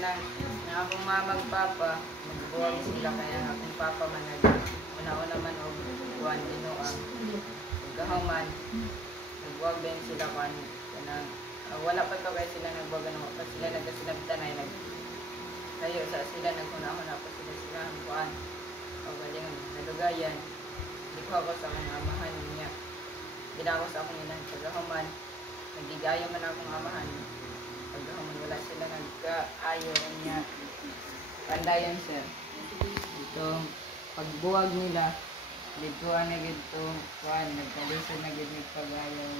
na akong mamang papa, magbuwag sila kaya akong papa man una-una man o buwan dinuang. Gahuman, nagbuwag din sila kan wala pa to kaya sila nagbuwag pa sila nagkasinabtanay kayo sa sila naghuna-huna pa sila ang buwan. O galing nalugayan. Hindi ko ako sa mga amahan niya. Ginako sa akong ilang pagkahuman. Nagigaya man akong amahan. Pagkahuman wala sila nagkaayo niya. Pandayan sir. Ito, pagbuwag nila, dito na gito, nagkalisan na gito nagpagayaw.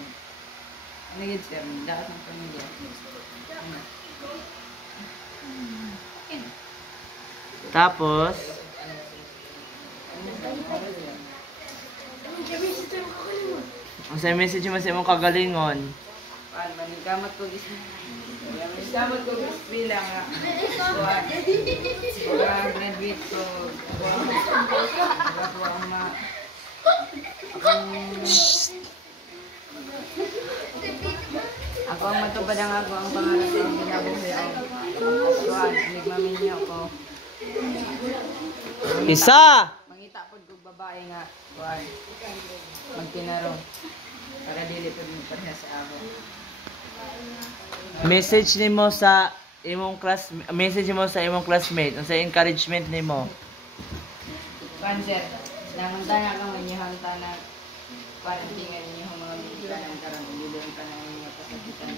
Ano gito sir? Lahat ng pamilya. Tapos, ang sa message mo sa imong kagalingon. Manigamot ko gis. Manigamot ko gis bilang nga. Graduate ko. Ako ang ako ang matupad ang ako ang pangarap ko ang ginabuhi ang kuan. Nagmaminyo ko. Isa! Mangita po kong babae nga. Kuan. Magtinaro. Para dili po mo pareha sa ako. Message nimo sa imong classmate, unsa encouragement nimo? Panser, nangunta na ka manyihanta na parentingan niyo mga mga karang ulidan ka na mga kasakitan.